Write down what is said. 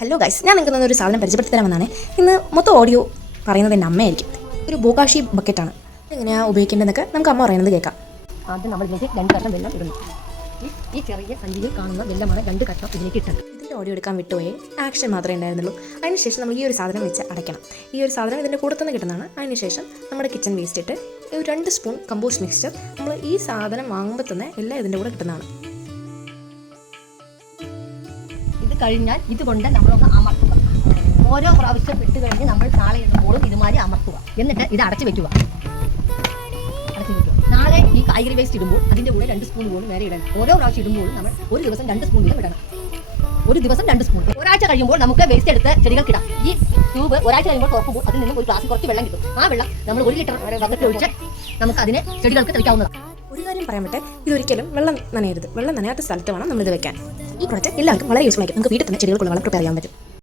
Hello guys, ഞാൻ നിങ്ങൾക്ക് ഒരു സാധനം പരിചയപ്പെടുത്തി തരാമെന്നാണ്. ഇന്ന് മൊത്തം ഓഡിയോ പറയുന്നത് എൻ്റെ അമ്മയായിരിക്കും. ഒരു ബോക്കാഷി ബക്കറ്റാണ്. എങ്ങനെയാണ് ഉപയോഗിക്കേണ്ടതെന്നൊക്കെ നമുക്ക് അമ്മ പറയുന്നത് കേൾക്കാം. ആദ്യം നമ്മൾ ഇതിലേക്ക് 2 കഷ്ണം വെള്ളം ഇടുന്നു. ഈ ചെറിയ സഞ്ചിയിൽ കാണുന്ന വെള്ളമാണ് 2 കഷ്ണം ഇതിലേക്ക് ഇട്ടത്. ഇതിൻ്റെ ഓഡിയോ എടുക്കാൻ വിട്ടുപോയി ആക്ഷൻ മാത്രമേ ഉണ്ടായിരുന്നുള്ളൂ. അതിനുശേഷം നമ്മൾ ഈ ഒരു സാധനം വെച്ച് അടയ്ക്കണം. ഈ ഒരു സാധനം ഇതിൻ്റെ കൂടെ തന്നെ കിട്ടുന്നതാണ്. അതിനുശേഷം നമ്മുടെ കിച്ചൺ വേസ്റ്റ് ഇട്ട് ഒരു 2 സ്പൂൺ കമ്പോസ്റ്റ് മിക്സ്ചർ നമ്മൾ ഈ സാധനം വാങ്ങുമ്പോൾ തന്നെ എല്ലാം ഇതിൻ്റെ കൂടെ കിട്ടുന്നതാണ്. ഇത് കഴിഞ്ഞാൽ ഇതുകൊണ്ട് നമ്മളൊന്ന് അമർത്തുക. ഓരോ പ്രാവശ്യം ഇട്ട് കഴിഞ്ഞ് നമ്മൾ നാളെ ഇടുമ്പോഴും ഇതുമാതിരി അമർത്തുക. എന്നിട്ട് ഇത് അടച്ചു വെക്കുക. നാളെ ഈ കായ്കറി വേസ്റ്റ് ഇടുമ്പോൾ അതിൻ്റെ കൂടെ 2 സ്പൂൺ പോലും നേരെ ഇടണം. ഓരോ പ്രാവശ്യം ഇടുമ്പോഴും നമ്മൾ ഒരു ദിവസം 2 സ്പൂൺ വീതം ഇടണം. ഒരു ദിവസം 2 സ്പൂൺ. ഒരാഴ്ച കഴിയുമ്പോൾ നമുക്ക് വേസ്റ്റ് എടുത്ത് ചെടികൾക്കിടാം. ഈ ട്യൂബ് ഒരാഴ്ച കഴിയുമ്പോൾ തുറക്കുമ്പോൾ അതിൽ നിന്നും ഒരു ഗ്ലാസ്സിൽ കുറച്ച് വെള്ളം കിട്ടും. ആ വെള്ളം നമ്മൾ 1 ലിറ്റർ ബക്കറ്റിൽ ഒഴിച്ച് നമുക്ക് അതിനെ ചെടികൾക്ക് തളിക്കാവുന്നതാണ്. ഒരു കാര്യം പറയാൻ പറ്റേ, ഇതൊരിക്കലും വെള്ളം നനയരുത്. വെള്ളം നനയാത്ത സ്ഥലത്ത് വേണം നമ്മളിത് വെക്കാൻ. ഈ പ്രോജക്റ്റ് എല്ലാവർക്കും വളരെ യൂസ്ഫുൾ ആയിരിക്കും. നമുക്ക് വീട്ടിൽ തന്നെ ചെടികൾക്കുള്ള വളം പ്രിപ്പയർ ചെയ്യാൻ പറ്റും.